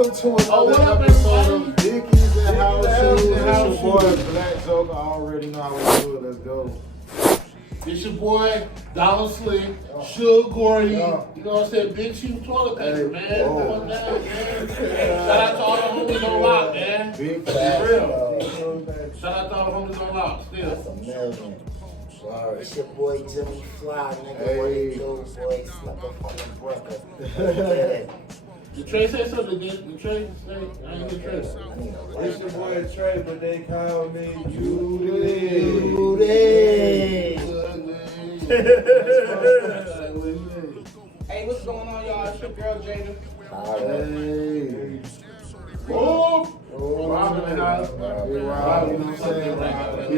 Welcome to another episode of Dickies and House Shoes. It's your boy Black Joker. I already know how we do it. Let's go. It's your boy Dollar Slick, Suge Gordy, you know what I'm saying? Big Chief Toilet Paper, man. Come on down, man. Shout out to all the homies on lock, man. Big For real. Shout out to all the homies on lock, still. That's a million. It's your boy Jimmy Fly, nigga. Hey. What it do, boy? Snuck up on the brother. The Trey said something again. The Trey say, I ain't hear Trey. It's your boy Trey, but they call me Hey, what's going on, y'all? It's your girl Jada. Hey. Oh! Rob in the house. Hey, Rob, you know what I'm saying?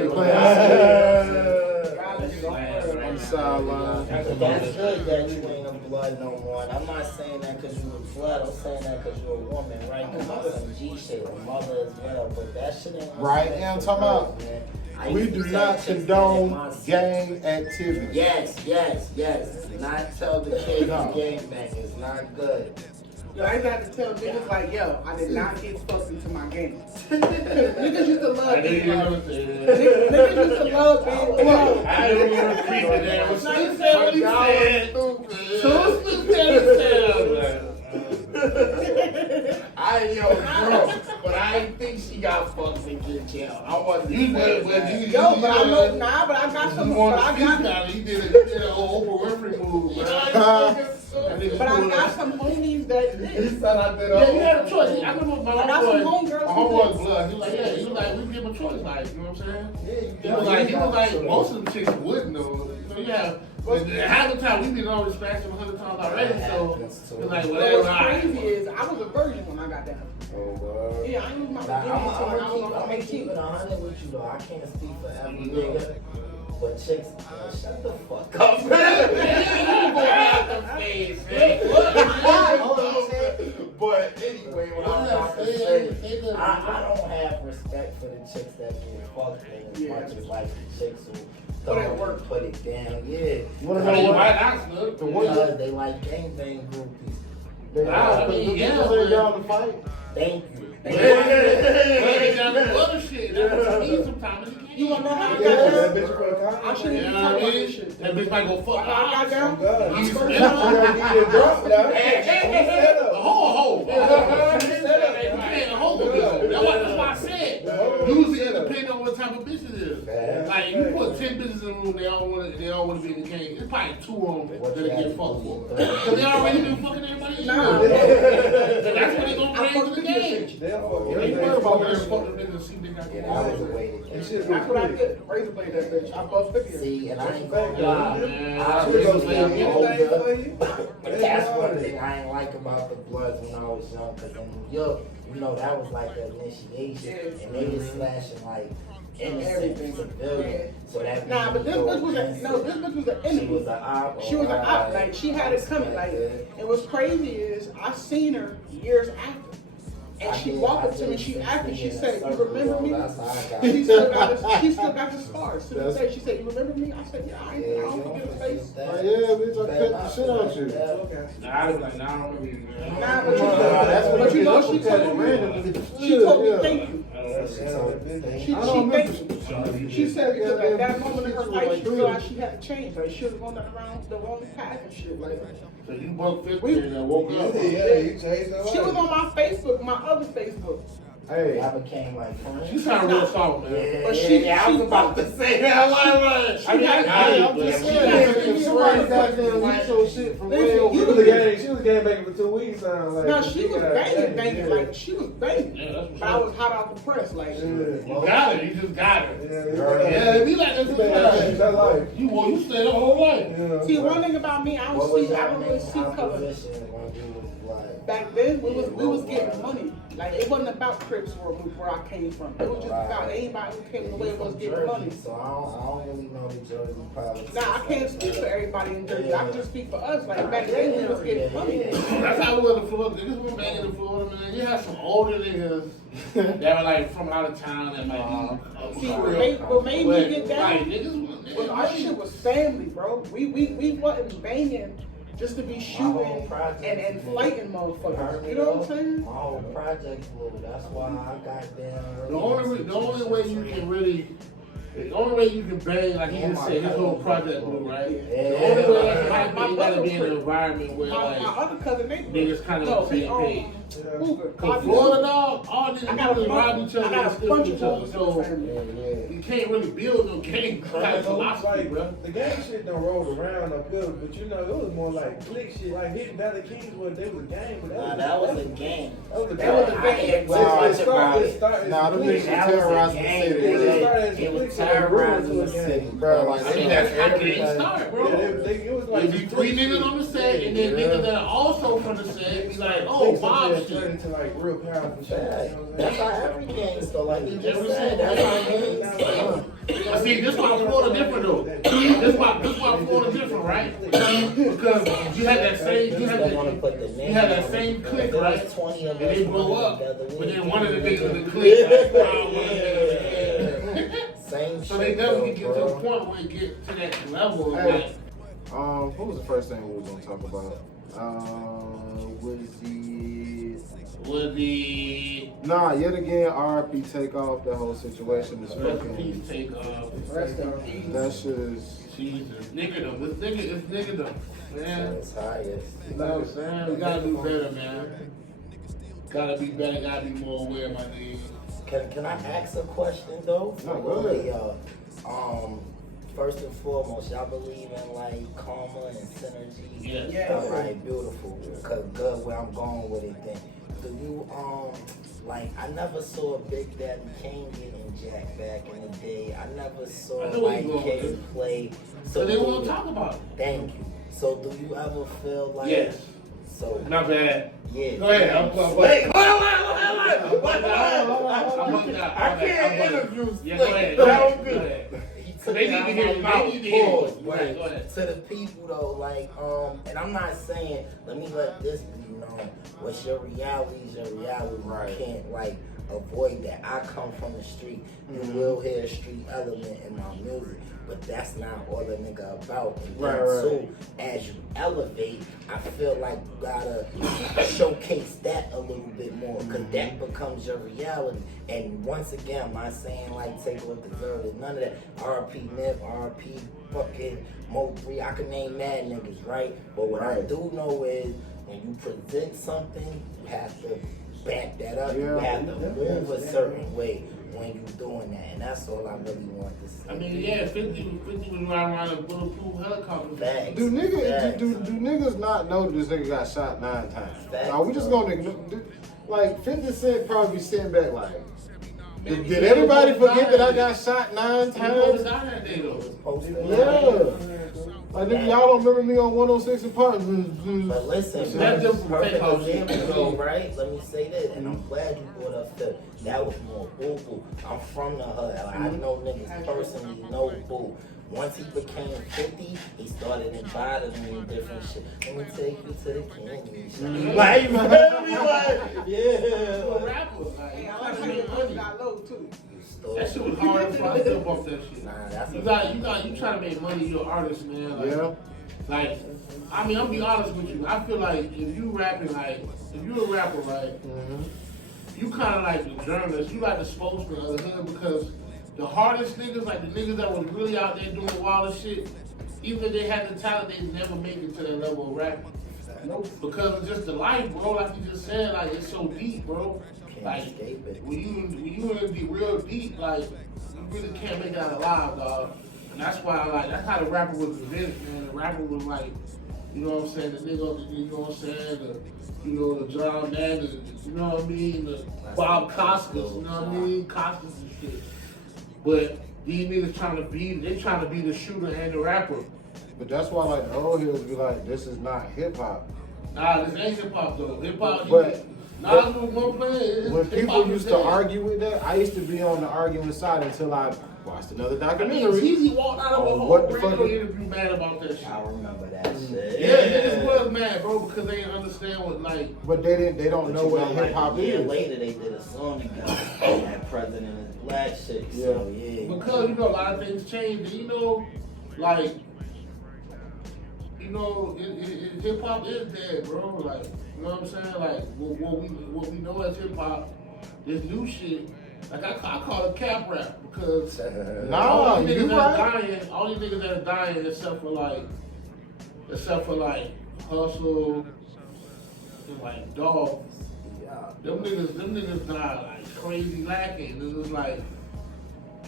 You're on the sideline. That's good that you ain't a blood no more. And I'm not saying that because you a blood. I'm saying that because you're a woman, right? Because I'm some G shit, a mother as well. But that shit ain't Right, yeah, I'm talking about. We do not condone gang activity. Yes. Not tell the kids No. gang bang. It's not good. Yo, I got to tell niggas like, yo, I did not get fucked into my game. Niggas used to love I knew you me. were going to say that. Niggas used to love me. Yo, I knew you were creeping there. What Now he you said, what he y'all said. So stupid. But I didn't think she got fucked and get jailed. I wasn't. You did, yo, but I know, but I got some, but I got, He did an Oprah Winfrey move, man. but I got some homies that did. Yeah, you had a choice. I remember my I got some homeboy. homegirls My who homeboy did. blood. He was like, yeah, he was like, we give him a choice, like, you know what I'm saying? Yeah, He was like, most of them chicks wouldn't know. So yeah, but half the time we been already scratched them 100 times already. So it's like But whatever. what's crazy is I was a virgin when I got down. Oh, Yeah, I used my Like, virginity until I was I'm on gonna keep 18. it 100 with you though. I can't speak for every nigga, but chicks, shut the fuck up, But anyway, what I'm about to say, I don't have respect for the chicks that get fucked in as much as like the chicks who put it down. Yeah, because they like gangbang groupies. I mean, yeah, They down to fight. Thank you. You wanna know how I got Yeah, that down? bitch for a I shouldn't even talk about this shit. That bitch might go fuck. How I got down? God. He's You gotta get your drop now. That's why I said. Usually it depends on what type of bitch it is. Like if you put 10 bitches in the room, they all want to be in the game. It's probably 2 of them that get fucked for. Because they already been fucking everybody else. That's what they gonna bring to the game. They worry about where they fuck them niggas and see if they got Yeah, that was a way to That get shit it. That's what I did. Razor blade that bitch. I bust 50. See, and I ain't gonna lie. Man. I She gonna was say young, anything for older. you. But that's one thing I ain't like about the Bloods when I was young, because in New York, you know, that was like the initiation, and they was slashing like innocent civilians. So that Nah, but this bitch was this bitch was an enemy. She was an op. She was an op. Like she had it coming. Like, and what's crazy is I seen her years after. And she walked up to me, she asked me, she said, "You remember me?" She still got the scars to this day. She said, "You remember me?" I said, "Yeah, I don't forget her face." Like, yeah, bitch, I cut the shit out you. Nah, I was like, nah, I don't remember you, man. Nah, but That's what you know, she she told me, she told me thank you. She thanked me. She said because at that moment in her life, she realized she had to change. Like she was going around the wrong path and shit. Like So you buck 50 and I woke up. Yeah, you changed her she was life. on my Facebook, my other Facebook. Hey, I became like friends. She's kind of real soft, man. Yeah, But I was about to say that. I'm just saying, somebody goddamn leaked your shit from way over. She was game banging for 2 weeks. Sound like. No, she was banging, like she was banging. Yeah, that's what's But I was hot off the press, like. You got her. You just got her. Yeah, Yeah, be like you changed her life. You stayed the whole life. Yeah. See, one thing about me, I What don't was see, I your don't really main see color. opposition when you was like? Back then, we was getting money. Like it wasn't about Crips where I came from. It was just about anybody who came the way was getting money. So I don't really know the Jersey politics. Now I can't speak for everybody in Jersey. I can just speak for us. Like back then, we was getting money. That's how it was in Florida. Niggas were banging in Florida, man. You had some older niggas that were like from out of town that might be. See, what made me get Like, down niggas was our shit was family, bro. We wasn't banging just to be shooting and fighting motherfuckers. You know what I'm saying? My whole project blew. That's why I got down. The only way you can really, the only way you can bang, like he just said, his whole project blew, right? The only way that can happen, you gotta be in an environment where My like other cousin, they niggas kind of on the same page. Hoover. Florida dog, all niggas really rob each other and steal bunch each of other. So you can't really build no gang type philosophy, bro. The gang shit don't roll around up here, but you know, it was more like click shit. Like hitting Valley Kings was they was a gang, but That was a game. That was a That was a gang. game. Nah, Them niggas terrorizing the city. It was terrorizing the city, bro. Like, I mean, that's how gangs start, bro. It was like It'd be 3 niggas on the set, and then niggas that are also from the set be like, oh, Bob shit. turned into like real powerful shit. That's how every game started. Like you just Every said, single that's how games start. But see, this why Florida different though. This why Florida different, right? Because you had that same, you had that same clique, right? And they blow up, but then one of the niggas in the clique, Same so they definitely get to a point where they get to that level. Like, what was the first thing we were gonna talk about? Yet again, RIP Takeoff. That whole situation is fucking. That shit is. Jesus, nigga though. This nigga though. Man, It's highest. you know what I'm saying? We gotta do better, man. Gotta be better. Gotta be more aware, my nigga. Can I ask a question though? No, go ahead. First and foremost, y'all believe in like karma and synergy? Yes. All right, beautiful. Cause good where I'm going with it then. Do you like I never saw Big Daddy Kane getting jacked back in the day. I never saw like K play. So they won't talk about it. Thank you. So do you ever feel like Yes. So Not bad. yeah. Go ahead. Wait, hold on. I can't interview. Yeah, go ahead. That Go was good. ahead. He So took they it need out to my hear it. mouth. They need to hear it. Pause. Go ahead, go ahead. To the people though, like, and I'm not saying, let me let this be known. What's your reality is your reality. Right. You can't like avoid that. I come from the street. You will hear a street element in my music. But that's not all the nigga about. And then too, as you elevate, I feel like you gotta showcase that a little bit more, because that becomes your reality. And once again, I'm not saying like take what deserve it, none of that. RP Nip, RP fucking Mo 3, I can name mad niggas, right? But what I do know is when you present something, you have to back that up. You have to move a certain way when you're doing that, and that's all I really want to say. I mean, yeah, 50 was riding around a bulletproof helicopter. Facts. Do Facts. niggas not know that this nigga got shot 9 times? Facts. Are we just gonna like 50 Cent probably sitting back like, did everybody forget that I got shot 9 times? Yeah. Like nigga, y'all don't remember me on 106 and Park. But listen, That's perfect just takeoff example shit. though, right? Let me say this, and I'm glad you brought up that was more boo-boo. I'm from the hood. Like, I know niggas personally, no boo. Once he became 50, he started inviting me and different shit. Let me take you to the candy shop. Like, you feel me? Like, yeah. Rapper, like, Hey, I like how your voice got low too. that shit was hard for us to bump that shit. Nah, that's You trying to make money, you're an artist, man. Like, Yeah. Like, I mean, I'm be honest with you. I feel like if you rapping, like, if you a rapper, right, you kind of like the journalist, you like the spokesman of the hood, because the hardest niggas, like the niggas that was really out there doing the wildest shit, even if they had the talent, they never make it to that level of rapping. Nope. Because of just the life, bro. Like you just said, like it's so deep, bro. Like when you in the real deep, like you really can't make that alive, dog. And that's why, like, that's how the rapper was invented, man. The rapper was like, you know what I'm saying, the nigga, you know what I'm saying, the John Madden, you know what I mean, the Bob Costas, you know what I mean, Costas and shit. But these niggas trying to be the shooter and the rapper. But that's why like the old heroes be like, this is not hip hop. Nah, this ain't hip hop though. Hip hop, But Nas was one player. when people used to argue with that, I used to be on the arguing side until I watched another documentary. He walked out of a whole what the radio fuck? interview mad about that shit. I remember that shit. Yeah, niggas was mad, bro, because they didn't understand what, like. But they don't know what hip hop A year is. later, they did a song together. That president is black shit. So yeah. Because, you know, a lot of things changed. And, you know, like, you know, hip hop is dead, bro. Like, you know what I'm saying? Like, what we know as hip hop, this new shit. Like I call it cap rap because all these niggas that's dying, all these niggas that's dying except for like Hustle and like Dog. Them niggas die like crazy lacking. It was like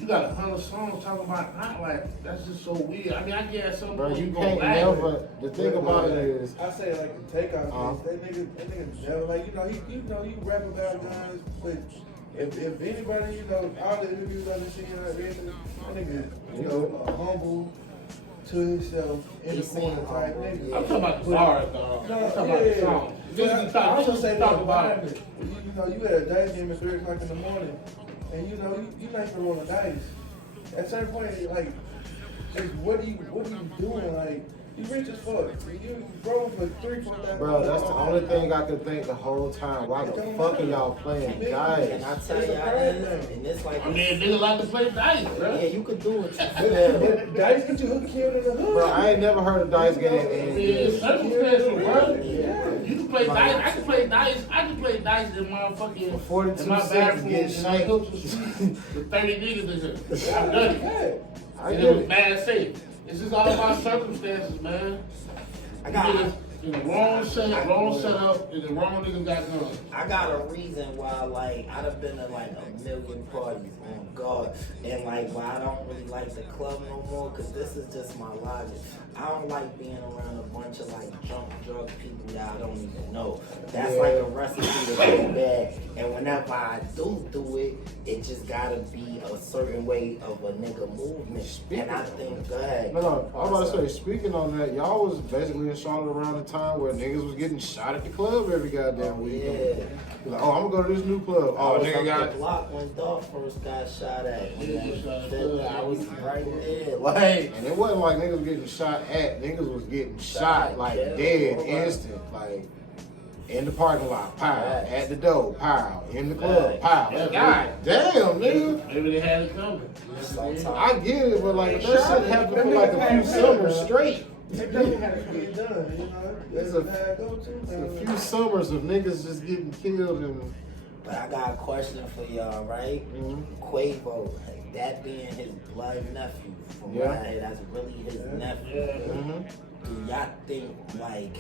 you got 100 songs talking about not like that's just so weird. I mean I guess some bro, you gonna can't never. The thing about it is, I say like the takeoff that nigga never like you rap about guns, but if anybody all the interviews I've been seeing that nigga humble to himself in the corner type nigga. I'm talking about the bars, dog. I'm talking about the songs. I also say talk about it. You had a dice game at 3 o'clock in the morning, and you like to roll a dice. At a certain point, like, just what are you doing? Like, you rich as fuck. You rolling for 3-4 bro, that's the only thing I could think the whole time. Why the fuck are y'all playing dice? And I tell y'all, and it's like, I mean, niggas like to play dice, bro. yeah, you could do it. But dice get you hook killed in the hood. Bro, I ain't never heard of dice game. It's circumstantial, bro. Yeah. You can play dice. I can play dice. I can play dice in motherfucking 42 in my cents bathroom get in shanked. with 30 niggas in here. I've done it. I And get it was it. bad safe. It's just all about circumstances, man. I got in the wrong setup, and the wrong niggas got guns. I got a reason why, like, I'd have been to like a million parties on God, and like why I don't really like the club no more, cause this is just my logic. I don't like being around a bunch of like drunk people that I don't even know. That's like a recipe to go bad. And whenever I do it, it just gotta be a certain way of a nigga movement. And I think, go ahead. No, I was about to say, speaking on that, y'all was basically in Charlotte around the time where niggas was getting shot at the club every goddamn weekend. Yeah. Like, oh, I'm gonna go to this new club. Oh, nigga got the block when Dog first got shot at. Yeah, I was right there. Like, and it wasn't like niggas was getting shot at, niggas was getting shot like dead, instant, like in the parking lot, pow, at the door, pow, in the club, pow. God damn, nigga. Maybe they had it coming. I get it, but like that shit happened for like a few summers straight. It doesn't have to get done, There's a few summers of niggas just getting killed and. But I got a question for y'all, right? Quavo, that being his blood nephew, from what I hear, that's really his nephew. Do y'all think, like,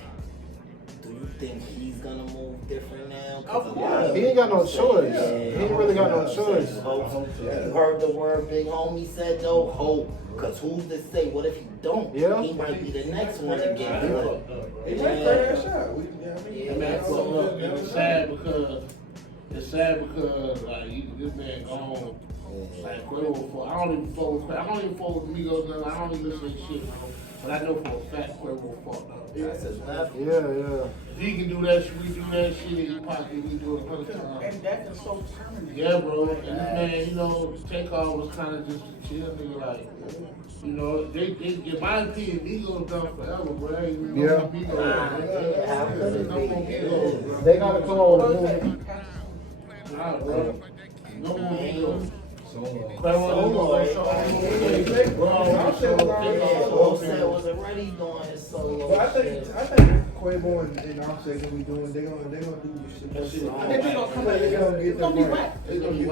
do you think he's gonna move different now? Of course. He ain't got no choice. Yeah. He ain't really got no choice. You heard the word Big Homie said though? Hope. Cause who's to say? What if he don't? Yeah. He might be the next one to get blood. He might play that shot. It's sad because like this man gone. Like Quavo, I don't even fuck with Migos, no. I don't even listen to shit, bro. But I know for a fact Quavo fucked up. That's his nephew. Yeah. If he can do that shit, we do that shit in his pocket, we do it 100 times. And that is so permanent. Yeah, bro. And this man, Takeoff was kind of just a chill nigga, like, they in my opinion, Migos done forever, bro. Yeah. How could it be? They got a clone. Nah, bro. No more Migos. Offset was already doing his solo. But I think Quavo and Offset gonna be doing. They gonna do shit. I think they're gonna come back. They're gonna get It's gonna be wet. It's gonna be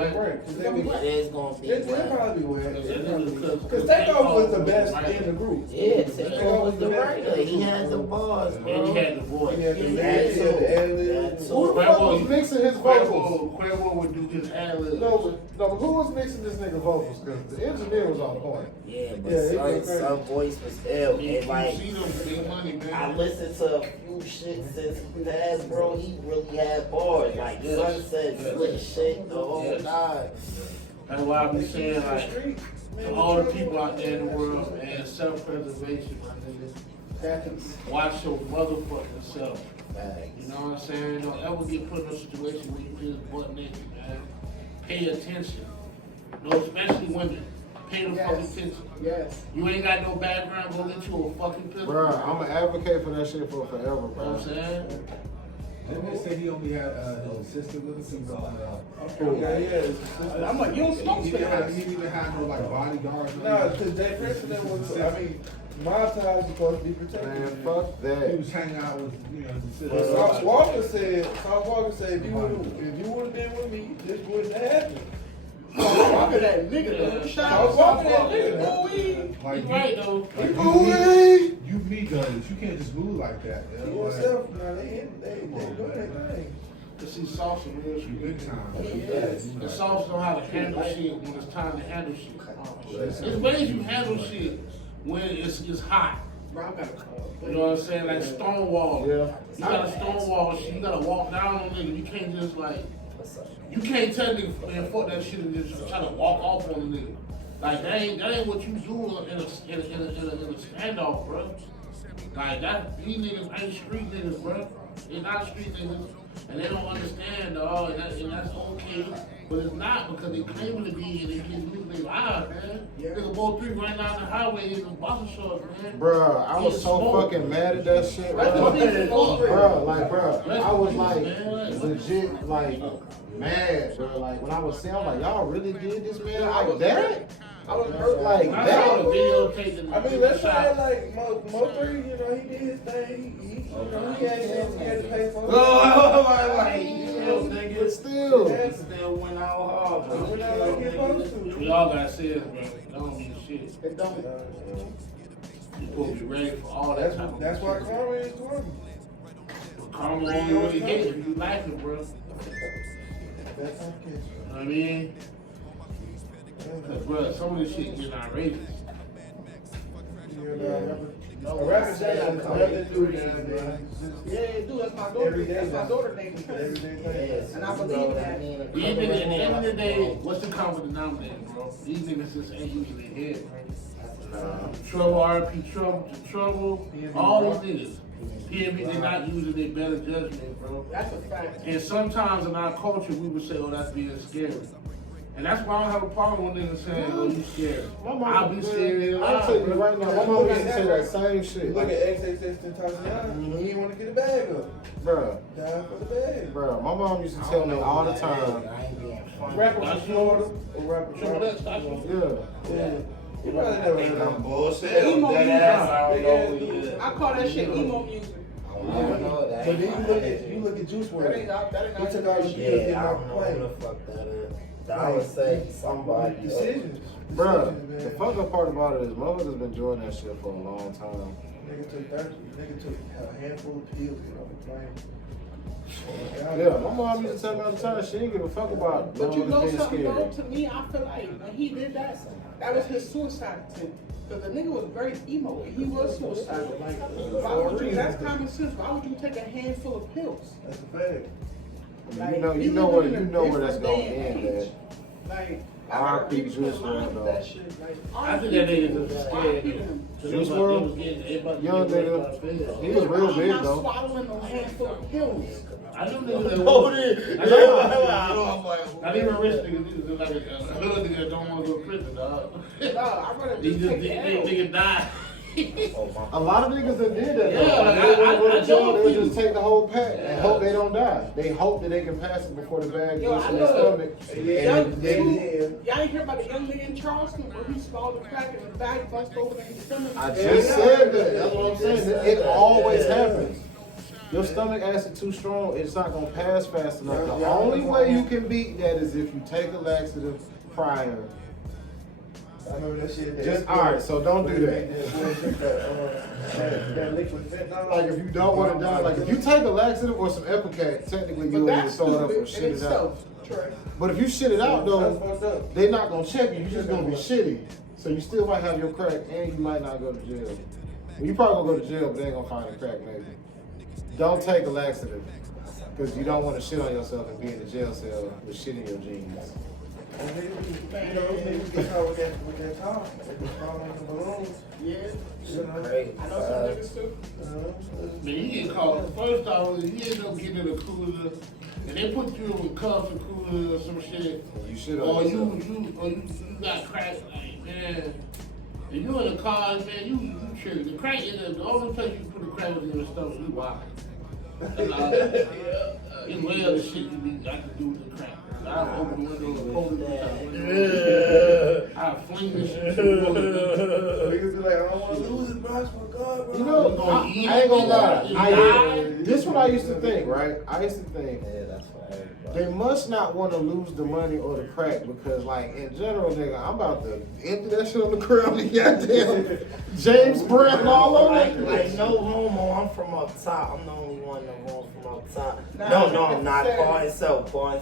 wet. It's gonna be They'll probably be wet. Because Because Takeoff was the best in the group. Yeah, Takeoff was the writer. He had the bars, bro. And he had the voice. He had the ad, he had the ad-lib. Who the fuck was mixing his vocals? Quavo would do his ad-lib. No, but who was mixing this nigga vocals? Because the engineer was on point. Yeah, but some voice was ill. And like, see them big money, man. I listened to a few shit since he passed, bro. He really had bars. Like, Sunset, slick shit, the whole nine. That's why I be saying, like, to all the people out there in the world, man, self-preservation, my nigga. Watch your motherfucking self. You know what I'm saying? Don't ever get put in a situation where you just butt naked, man. Pay attention. Especially women. Pay the fucking attention. Yes. You ain't got no background, go get you a fucking pistol. Bro, I'm an advocate for that shit for forever, You know what bro. I'm saying? Didn't they say he only had his sister with us? He was Yeah. I'm like, you don't smoke he cigarettes. didn't even have no like bodyguards. No, because that president was. I mean, Montage is supposed to be protected. Man, fuck He that. was hanging out with, the But South Walker said, if you would have been with me, this wouldn't have happened. Walker that nigga though. Shout out Walker Walker that that nigga. nigga. Like, You right though. you me does. You can't just move like that. You know, yourself, now they doing their thing. To see Sauce in real shit. Big time. The Sauce know how to handle shit when it's time to handle shit. There's ways you handle shit when it's hot. Bro, I got a call. You know what I'm saying? Like Stonewall. Yeah. You gotta Stonewall shit. You gotta walk down on nigga. You can't just like. You can't tell nigga, man, fuck that shit and just try to walk off on a nigga. Like that ain't what you do in a standoff, bro. Like that, these niggas ain't street niggas, bro. They're not street niggas, and they don't understand, dog. And that's okay, but it's not because they claiming to be and they getting niggas they live, man. Nigga, both three right down the highway in the boxer shorts, man. Bruh, I was so fucking mad at that shit, bro. Bruh, I was like, legit, like, mad, bro. Like, when I was saying, I'm like, y'all really did this, man? Like that? I was hurt Like I that? saw the videotape. I mean, let's say like Mo 3, you know, he did his thing. He had to pay for it. But still. Still went out hard, bro. We're not like you're supposed to. We all got serious, bro. That don't mean shit. It don't. You supposed to be ready for all that type of That's why shit. karma is karma. Karma only really hit if you like it, bro. That's how it is. You know what I mean? Cause, bro, some of this shit getting outrageous. A rapper say I nothing to do with it, man. Yeah, dude, that's my daughter. Every day, That's my man. daughter name. Every day, And I believe that. These niggas, at the end of the day, what's the common denominator, bro? These niggas just ain't using their head, bro. Trouble, RP, trouble, all these niggas. PNB, they not using their better judgment, bro. That's a fact. And sometimes in our culture, we would say, oh, that's being scary. And that's why I don't have a problem with niggas saying, oh, you scared. I'll be scared. I'll tell you right now, my mom used to say that same shit. Look at XXX Tentacion. He didn't want to get a bag up. Bruh, Died for the bag. bruh, my mom used to tell me all the time. I ain't being funny. Rapper from Florida or rapper Some of that from stuff. Yeah. Yeah. You probably never heard of him. Bullshit. Emo That music. ass, I don't know who he is. I call that shit emo music. I don't know that. But then you look at Juice That ain't WRLD. that ain't He took all the shit. years getting Yeah, I off don't the know who plane. the fuck that is. I would say somebody. Decisions. Bruh, Decisions, the man. fucked up part about it is motherfuckers been doing that shit for a long time. Nigga took 30. Nigga took a handful of pills to get off the plane. Yeah, my mom used to tell me all the time she didn't give a fuck about But you know being something though? scared. To me, I feel like when he did that, that was his suicide attempt. Because the nigga was very emo and he was suicidal. Like, why would you, that's common sense. Why would you take a handful of pills? That's a fact. You know where that's gonna end at. Like, R.I.P. Juice WRLD, that shit. Like, I think that nigga just scared. Juice WRLD? Young nigga. He was real I'm big not though. swallowing a handful of pills. I know niggas that Oh, want yeah. not even rich niggas, niggas just like a little nigga that don't want to go to prison, dog. No, I'd rather They just just take the L. nigga die. A lot of niggas that did that though. Yeah, Like, they wouldn't go I to jail, know they would people. just take the whole pack and hope they don't die. They hope that they can pass it before the bag Yo, gets I in their know. stomach. Y'all ain't hear about the young nigga in Charleston where he swallowed the crack and the bag bust over in his stomach? I just said that. That's what I'm saying. It always happens. Your stomach acid too strong, it's not gonna pass fast enough. The only way you can beat that is if you take a laxative prior. I remember that shit. Just alright, so don't do that. That liquid fentanyl. Like if you don't want to die, like if you take a laxative or some Epicac, technically But you'll get that's sold up stupid or in shit it out. itself, Trey. But if you shit it out That's though, fucked up. they're not gonna check you. You're just gonna be shitty. So you still might have your crack and you might not go to jail. Well, you probably gonna go to jail, but they ain't gonna find the crack maybe. Don't take a laxative. Because you don't want to shit on yourself and be in the jail cell with shit in your jeans. And niggas get caught with that talk. They be following the balloons. Yeah. You know? Great. I know some niggas too. Man, he get caught. First off, he ended up getting in a cruiser, and they put you in cuffs and cruiser or some shit. You shit Or on you yourself. got crack, like, man. If you in a car, man, you tripping. The crack in the only place you put the crack was in your stomach, you wild. It's way other shit you got to do with the crack. I I'll open the window and hold it. I'll fling this shit to the wall. Niggas be like, I don't want to lose it, bro. I swear to God, bro. You know, I ain't gonna lie. This is what I used to think, right? I used to think that's for everybody. they must not want to lose the money or the crack because, like, in general, nigga, I'm about to empty that shit on the ground and goddamn James Brent all over it. Like, no homo, I'm from up top. I'm the only one that wants from up top. No, I'm not. Paul and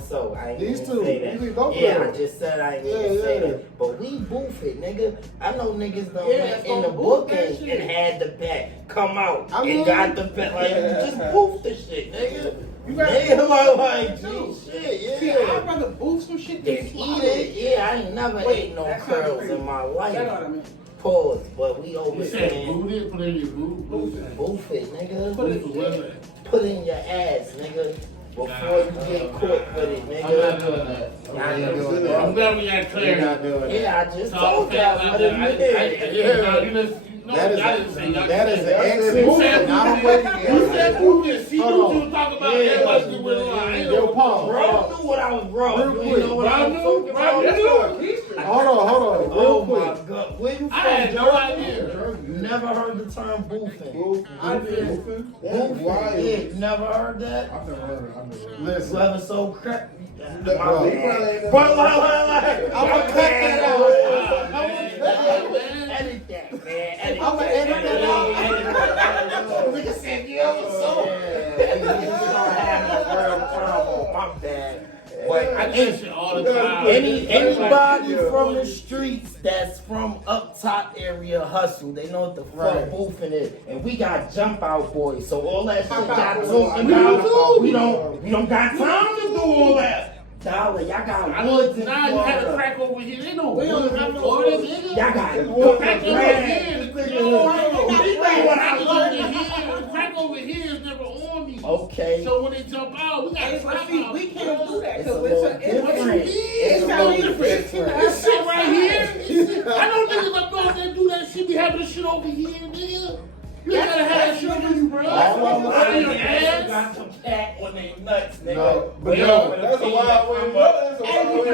so. I ain't These even two, say that. you leave both of Yeah, them. I just said I ain't even say that. But we boof it, nigga. I know niggas done went in the booking and had the bet come out and got the bet. Like, just boof the shit, nigga. You got Nigga, like, shit, yeah. See, I'd rather boost some shit than They eat it. Yeah, I ain't never ate no that's curls crazy. in my You know what I life. mean? Pause, but we You over said saying boot it, put it in your boot. boof it, nigga. Put it together. Put in your ass, nigga. Before you get caught with it, nigga. I'm not doing that. I'm glad we got You're clarity. not doing that. Yeah, I just So all told the y'all fans out what there, it is. That is an exit. You said Not a way to you said move this. See Hold what on. you were talking about. Everybody knew where the line. Ain't Yo, no Paul. Bro knew what I was wrong. Real You quick. know what I was talking about? Hold on. Real Oh quick. my God. Where you from? I had no idea. Never heard the term boofing. I did. Boofing. Yeah, never heard that? I've never heard it. Listen. Whoever so crap. Bro. I'm gonna cut that out. Edit that, man. I'm gonna edit that out. Nigga said, yo, so. My bad. But I do that shit all the time. anybody from the streets that's from up top area hustle, they know what the fuck Right. boofing is. And we got jump out boys. So all that shit y'all talking We about, do. we don't got time to do all that. Dollar, y'all got woods in Nah, you had to Florida. crack over here. They know We don't woods in have no Florida, woods. nigga. Y'all got Crack woods over in here. Crack over here is never on me. Okay. So when they jump out, we got to But trap see, out. we can't do that It's a because little it's different. it's a not little even different. This shit right here. I know niggas up north that do that shit. Be having this shit over here, nigga. You ain't gotta have that shit on you, bro. On your ass. got some cat on their nuts, nigga. No, but Yo, yo, That's a wild way. That's a wild way.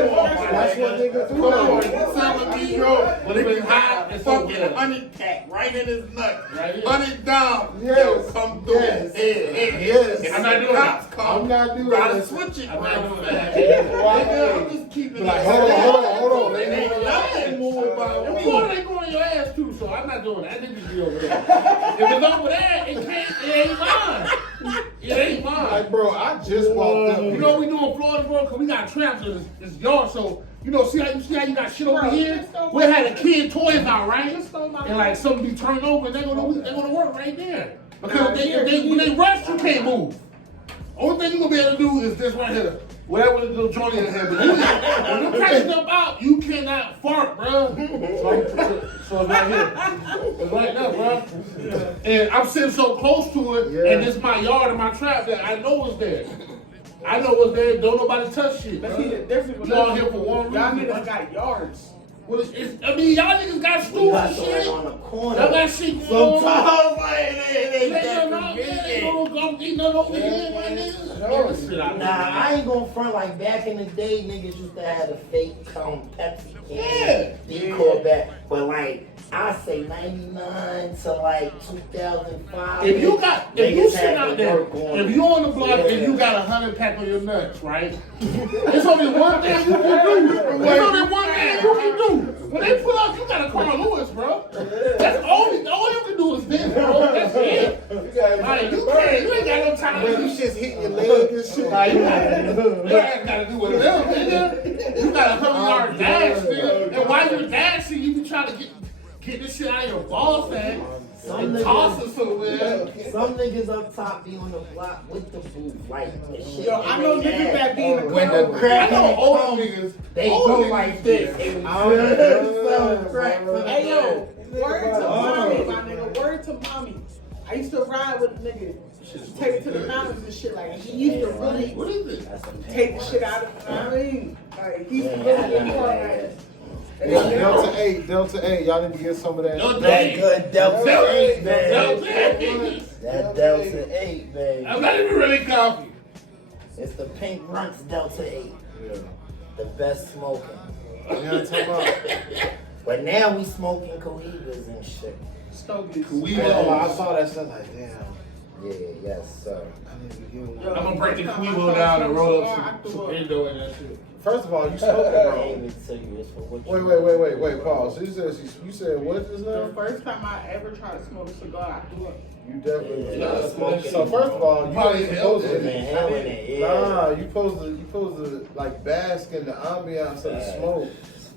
that's what niggas do. Hold on. Some of me, bro, when it be hot, It's fucking over. honey cat right in his nut. Right here. Hunt it down. Yes. Yo, come through. Yes. Yes. And I'm not doing cops that. come. I'm not doing Gotta that. switch it I'm not real doing fast. that. Nigga, I'm just keeping Like, it. hold on. It ain't nothing more about In me. Florida, they go on your ass too, so I'm not doing that. I think it's be over there. If it's over there, it ain't mine. It ain't mine. Like, bro, I just walked up. You know what we do in Florida, bro? Cause we got traps in this yard, so you know, see how you got shit over Bro, here? just don't- We had a kid toys out, right? Just don't mind. And like something be turned over, and they gonna work right there. Because when they rush, you can't move. Only thing you gonna be able to do is this right here. Whatever the little joint in here, but when the crack jump out, you cannot fart, bro. So it's right here. It's right there, bro. And I'm sitting so close to it, and it's my yard and my trap that I know it's there. I know it's there. Don't nobody touch shit. But see, the difference with You all us, here for one y'all reason. niggas got yards. Well, I mean, y'all niggas got We stools got and the shit. one on the corner. Y'all got shit going on. Sometimes like, it ain't They that don't convenient. go eat nothing over here, my nigga. Get this shit out. Nah, I ain't gonna front like back in the day, niggas used to have a fake Pepsi can. Yeah. Decor back. But like, I say 99 to like 2005. If you niggas sit had out to there, work on if it. you on the block Yeah. and you got 100 pack on your nuts, right? There's only one thing you can do. There's only one thing you can do. When they pull up, you gotta call Lewis, bro. That's all you can do is this, bro. That's it. Like, you ain't got no time. When you shit's hitting your leg and shit. Like, you gotta do with them, nigga. You got a 100-yard dash still. And while you're dashing, you be trying to get this shit out of your ball sack and toss it somewhere. Some niggas up top be on the block with the booth, like the shit. Yo, I know niggas that be in the when club. the crack I know in old comes, niggas. they Old go niggas like do this. that. They sell crack for the Hey yo, word to Oh. mommy, my nigga. Word to mommy. I used to ride with a nigga, take it to the mountains and shit. Like he used to really What is it? take the shit out of. I mean, like he used to really get more like. Delta 8, y'all need to get some of that. That good Delta 8, man. Delta. That Delta 8, man. I'm not even really coffee. It's the Pink Runts Delta 8. Yeah. The best smoking. You know what I'm talking about? But now we smoking cohibas and shit. Stogies. I saw that stuff like, damn. Yeah, yes, sir. I need to get one. Yo, I'm gonna break the next time I Cuivo saw down and roll cigar, up I threw some up. Indo and that shit. First of all, you smoking, I bro. gave it to you. It's for what you Wait, pause. So you said what just The now? first time I ever tried to smoke a cigar, I threw up. You definitely. Yeah, smoking. So first of all, you Probably ain't supposed They've to. been inhaling it, yeah. Nah, you supposed to like bask in the ambiance of the smoke.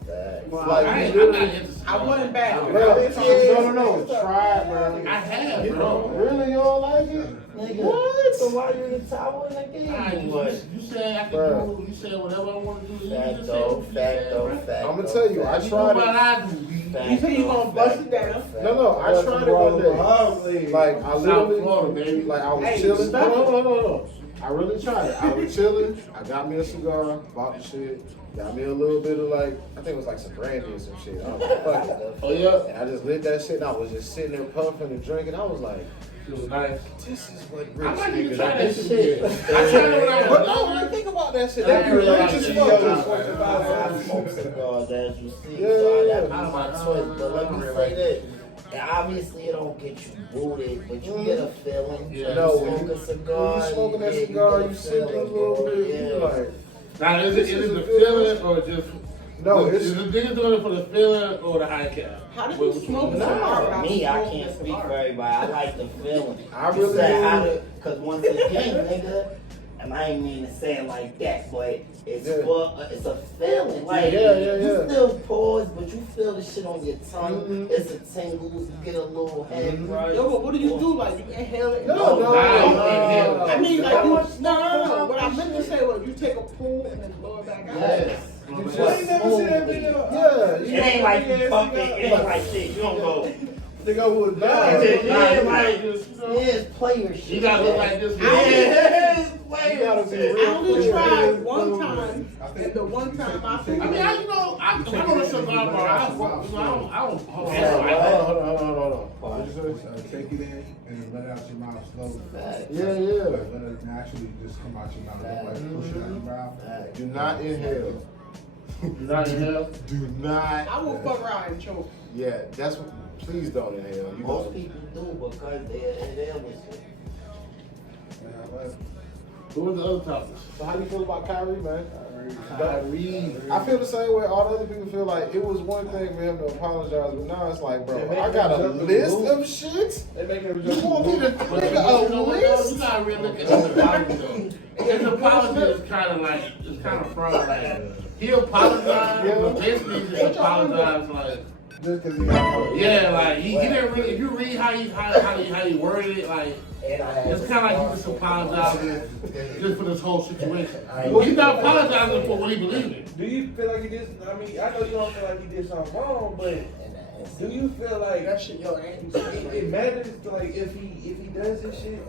Facts. Well, Like, I you ain't literally- into cigars. I wasn't back. Bro, no. Try it, bro. I have, You bro. really you don't like it? Nigga, What? so why you in the tower in the game? You said I can Bruh. do. You said whatever I want to do. Facto. I'm gonna tell you, I You know tried what it. I do. You think you gonna bust it down? No, I tried it one day. Like I literally, Florida, baby. like I was Hey, chilling. stop it. No. I really tried it. I was chilling. I got me a cigar, bought the shit, got me a little bit of like, I think it was like some brandy or some shit. I was like, fuck it. Oh yeah. And I just lit that shit and I was just sitting there puffing and drinking. I was like, It was nice. this is what I rich might need to niggas try are. that shit. I tried it when I But was no, younger. man, think about that shit. I That be didn't rich realize as that. fuck. I smoke cigars, as you see. Yeah. So that'd be my choice. But let me say this. And obviously, it don't get you booted, but you get a feeling. Yeah. No, You when smoke you a cigar. when you smoking that yeah, cigar, get you sip it a feeling, little bro. bit. Yeah. You like, Now is it the feeling or just? no, Is the nigga doing it for the feeling or the high cap? How did you smoke a Nah, cigar without me, I smoking can't a speak cigar? for everybody. I like the feeling. I You really said how do. to, cause once again, nigga, and I ain't mean to say it like that, but it's Yeah. it's a feeling. Like Yeah. you still pause, but you feel the shit on your tongue. Mhm. It's a tingle. You get a little head rush. Yo, but what do you do? Like you inhale it? No. I mean, like you. No. What I meant to say was you take a pull and then blow it back out. Yes. You But just- I ain't never seen that smoothly. video. Yeah, It ain't like you pump it. It ain't like shit. You don't go. They go with Yeah, that. like it's player shit. You gotta look like this. Yeah, it's You player gotta be shit. real. I only tried one time, and the one time I I mean, I go to cigar bar. I don't. Hold on. What you say? Take it in and let it out your mouth slowly. Yeah. Let it naturally just come out your mouth. Like push it out your mouth. Do not inhale. You not in hell. Do not. I will fuck around and choke. Yeah, that's what. Please don't inhale. You Most know. people do because they're with it. Who was the other topics? So how do you feel about Kyrie, man? Kyrie. I feel the same way all the other people feel. Like it was one thing for him to apologize, but now it's like, bro, I got a list of shit. They make him You want me to But nigga you know a what, though? list? You gotta really look at his apology though. His apology is kind of like, it's kind of fraud. Like, he apologized, but basically he just apologized like, Just because he got yeah, like he didn't really. If you read how he worded it, like And I had it's kind of like he just apologizing just for this whole situation. I- Well, he's not apologizing for what he believed in. Do you feel like he did? I mean, I know you don't feel like he did something wrong, but do you feel like That shit, yo, and you it matters to, like if he does this shit?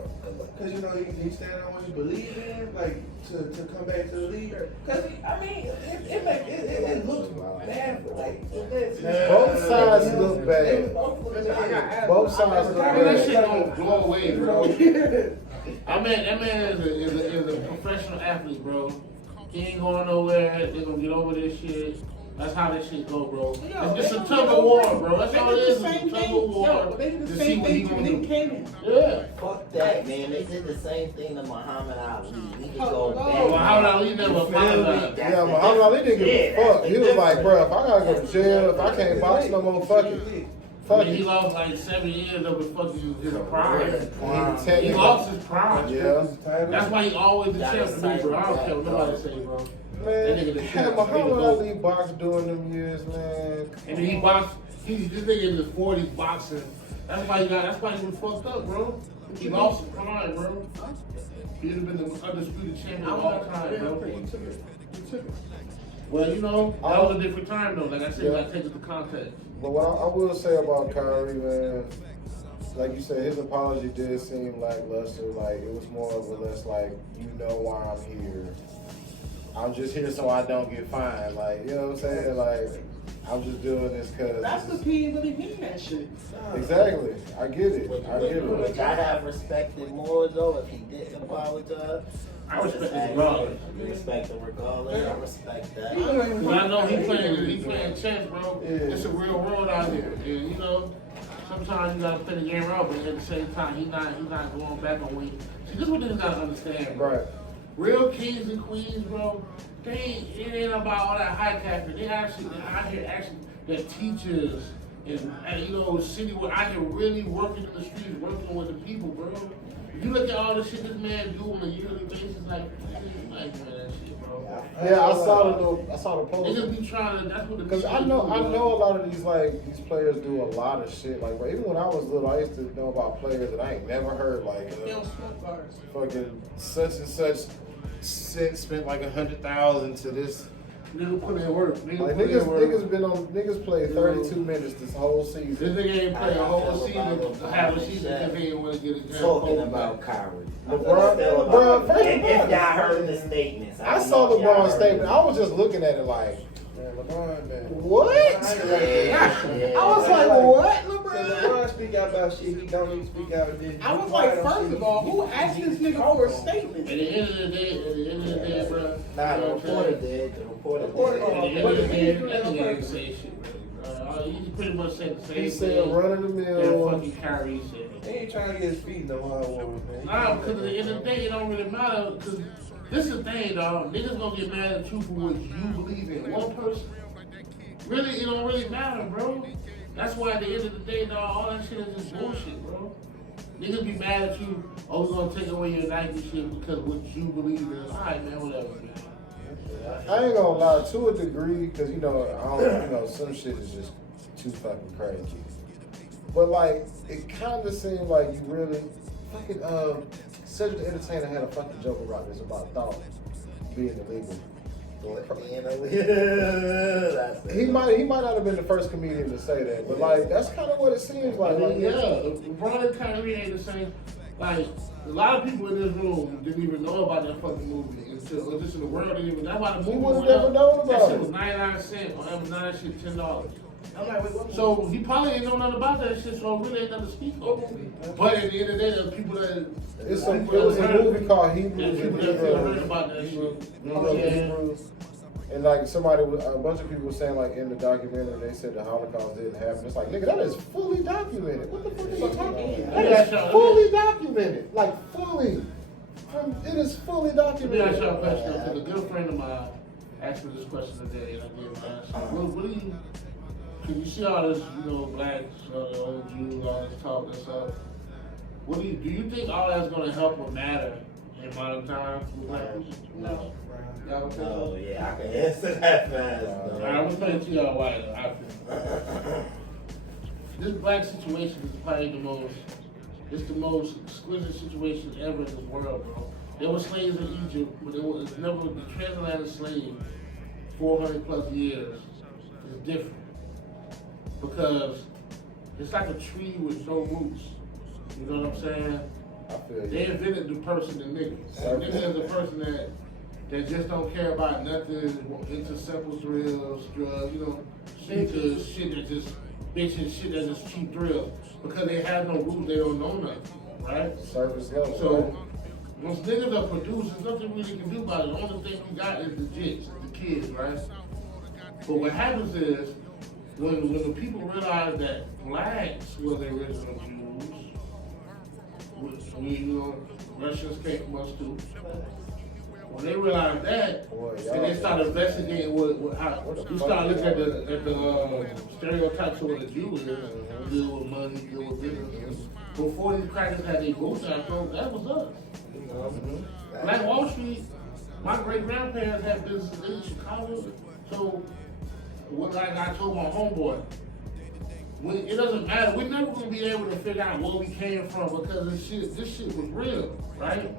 Because you know he stand on what he believes in, like to come back to the league. Because I mean, it looks bad. Like Both sides look bad. Both sides look I mean, that shit bad. don't go away, bro. I mean, that man is a professional athlete, bro. He ain't going nowhere. They're gonna get over this shit. That's how this shit go, bro. Yo, It's just they a gonna tug get of war, over it. bro. That's all it They is. did the It's a same tug thing. of war Yo, they did to the see same what he thing to gonna Nick do. Cannon. Yeah. Fuck that, man. They did the same thing to Muhammad Ali. We could go back. Well, how did Ali never apologize? Yeah, Muhammad Ali didn't give a fuck. He was like, bro, if I gotta go to jail, if I can't box no more, fuck it. I Fuck mean, he it. lost like 7 years of his fucking his prime. He Technically. lost his prime. Yeah. That's why he always the champ to me, bro. I don't care what nobody say, bro. That nigga the Man, champ. had Muhammad Ali boxed during them years, man. And then he boxed. This nigga in his 40s boxing. That's why he was fucked up, bro. He lost his prime, bro. He'd have been the undisputed champion of all time, bro. You took it. Well, you know, that was a different time though. Like I said, you gotta take it to context. But what I will say about Kyrie, man, like you said, his apology did seem lackluster. Like it was more of a less like, you know why I'm here. I'm just here so I don't get fined. Like, you know what I'm saying? Like, I'm just doing this because. That's the he ain't really mean that shit. Exactly. I get it. I get Which it. I have respected more though if he didn't apologize. I respect his regardless. You respect him regardless. I respect that. Cause I know he playing chess, bro. Yeah. It's a real world out here, and you know, sometimes you gotta play the game out, but at the same time, he's not going back on weight. See, this is what niggas gotta understand, bro. Right. Real kings and queens, bro. It ain't about all that high capping. They out here actually, they're teachers and you know, city where out here really working in the streets, working with the people, bro. If you look at all the shit this man do on a yearly basis, like man, that shit, bro. Yeah, I saw the post. Niggas be trying to. That's what the Because I know a lot of these players do a lot of shit. Like, even when I was little, I used to know about players that I ain't never heard. Like, They don't smoke bars. fucking such and such spent like 100,000 to this. Nigga put in work. Like niggas played 32 minutes this whole season. This nigga ain't play a whole season, half a season, because he ain't want to get a Talking about Kyrie. LeBron, first of all, If y'all heard the statements. I saw LeBron's statement. I was just looking at it like, Man, LeBron, man. what? Yeah. I was like, what, Cause LeBron? LeBron speak out about shit he don't need to speak out. Then I was like, first of all, who asked this nigga for a statement? At the end of the day, bro. Nah, the reporter did. The reporter At the did. end of the day, that nigga ain't say shit, bro. He pretty much said the same thing. He said, run of the That mill. fucking Kyrie said. he ain't trying to get his feet no high water, man. Nah, because at the end of the day, it don't really matter. Because this is the thing, dog. Niggas gonna get mad at you for what you believe in. One person. Really, it don't really matter, bro. That's why at the end of the day, dog, all that shit is just bullshit, bro. Niggas be mad at you, oh, we're gonna take away your Nike shit because what you believe in. Alright, man, whatever, man. I ain't gonna lie, to a degree, because some shit is just too fucking crazy. But like, it kind of seemed like you really fucking Cedric the Entertainer had a fucking joke about this, about thought being illegal. He might not have been the first comedian to say that, but like that's kind of what it seems like. Yeah, LeBron and Kyrie ain't the same. Like, a lot of people in this room didn't even know about that fucking movie until just in the world didn't even. That's why the movie We would've went never up. known about That shit it. was 99 cents on Amazon. That shit $10. I'm like, wait, what? So he probably ain't know nothing about that shit. So really ain't nothing to speak on. But at the end of the day, there are people that. It was a movie called Hebrews. People that heard about that shit. Hebrews. And like a bunch of people were saying like in the documentary, they said the Holocaust didn't happen. It's like, nigga, that is fully documented. What the fuck are you talking about? That is fully documented. Like fully. It is fully Let me documented. ask y'all a question. Because a good friend of mine asked me this question today, and I gave him an answer. What do you? Can you see all this, blacks, old Jews, all this talk and stuff? Do you think all that's gonna help or matter in modern times with black people? No. Y'all don't think No, so? yeah, I can answer that fast. Alright, I'm gonna explain to y'all why I feel. This black situation is probably the most exquisite situation ever in the world, bro. There were slaves in Egypt, but it was never the transatlantic slave 400 plus years is different. Because it's like a tree with no roots. You know what I'm saying? I feel They you. invented the person, the nigga. And nigga is a person that just don't care about nothing, into simple thrills, drugs, into shit that just shit that just cheap thrills. Because they have no roots, they don't know nothing, right? Surface level. So once niggas are produced, there's nothing really can do about it. The only thing we got is the jits, the kids, right? But what happens is when the people realize that blacks were the original Jews, which Russians came from us too. When they realized that, and they started investigating how you start looking at the stereotypes of what a Jew is, deal with money, deal with business. Before these crackers had their boots out, so that was us. Black Wall Street, my great grandparents had businesses in Chicago, so like I told my homeboy, it doesn't matter. We're never gonna be able to figure out where we came from because this shit was real, right?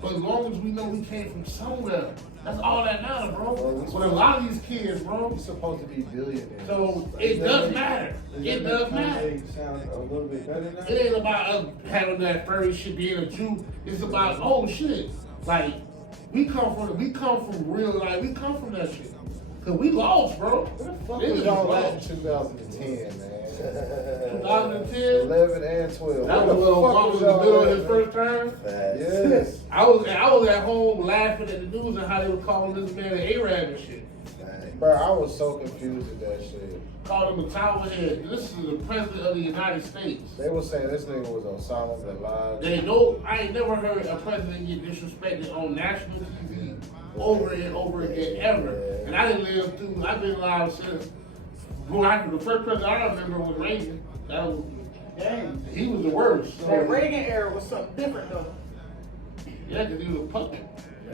But as long as we know we came from somewhere, that's all that matters, bro. With a lot of these kids, bro. We're supposed to be billionaires. So it does matter. It does matter. Sound a little bit better now. It ain't about us having that furry shit being a Jew. It's about shit. Like we come from real. Like we come from that shit. Cause we lost, bro. Where the fuck was y'all at in 2010, man? 2010. 11 and 12. That What was the when fuck Obama was was in the middle of y'all his at, first term. Yes. I was at home laughing at the news and how they were calling this man an Arab and shit. Bro, I was so confused at that shit. Called him a towel head. This is the president of the United States. They were saying this nigga was Osama bin Laden. I ain't never heard a president get disrespected on national TV over and over again ever. And I didn't live through. I've been alive since. The first president I remember was Reagan. That was, Dang. he was the worst. So, That Reagan era was something different though. yeah, because he was a puppet.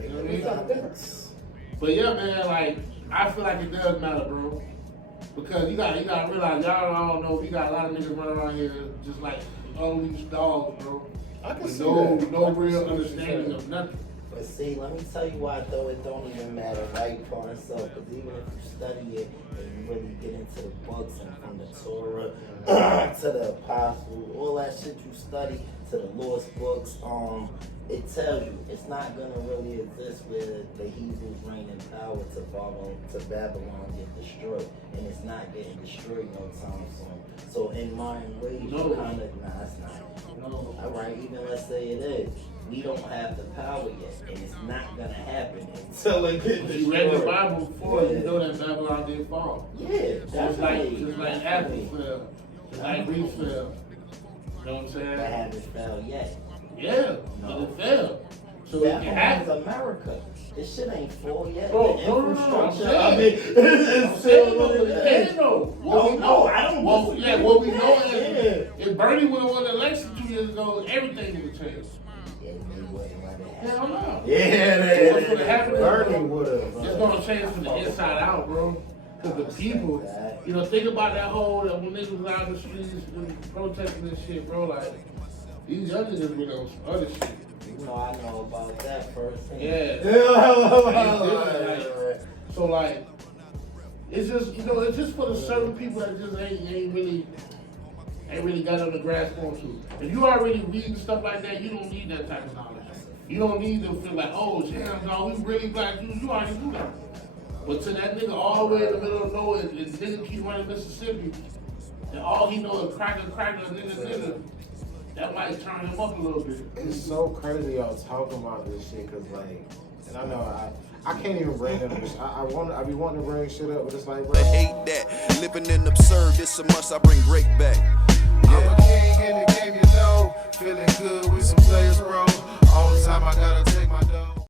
You know what I It was mean? something different. But yeah, man, like I feel like it does matter, bro. Because you gotta realize y'all don't know if you got a lot of niggas running around here just like unleashed dogs, bro. I can With see no that. no I can real see what you're understanding saying. of nothing. But see, let me tell you why though it don't even matter right for itself. Because even if you study it and you really get into the books and from the Torah to the Apostles, all that shit you study to the Lord's books, it tells you it's not gonna really exist where the Hebrews reign in power to Babylon get destroyed, and it's not getting destroyed no time soon. So in mind ways, you kind of it's not. No. All right, even let's say it is. We don't have the power yet, and it's not gonna happen until it gets You read the destroyed. Bible before, you know that Babylon did fall. Yeah, Just definitely. like Apple fell, just like Greece fell. You know what I'm That saying? haven't fell yet. Yeah, but it fell. So it can Babylon's happen. America. This shit ain't full yet. Bro, The no, infrastructure. I'm I mean, I'm it's saying, still what but it it is. ain't though. What we No, know, I don't well, disagree yeah, what we with know that, is if Bernie would have won the election 2 years ago, everything would have changed. Yeah, they wouldn't let it happen. Hell no. Yeah, What's gonna happen is Bernie would have. it's gonna change from the inside out, bro. Because the people, you know, think about that whole that when niggas was out in the streets protesting this shit, bro. Like these young niggas went on some other shit. You know, I know about that firsthand. Yeah. Yeah. So like, it's just it's just for the certain people that just ain't really got on the grasp on to. If you already reading stuff like that, you don't need that type of knowledge. You don't need to feel like, oh damn, dog, we really black Jews. You already do that. But to that nigga all the way in the middle of nowhere, and nigga keep running Mississippi, and all he know is cracker, nigga, that might turn him up a little bit. It's so crazy y'all talking about this shit, cause like, and I know I can't even bring up this. I be wanting to bring shit up, but it's like, bro. I hate that. Living in absurd, it's a must, I bring great back. I'm a king in the game, you know. Feeling good with some players, bro. All the time I gotta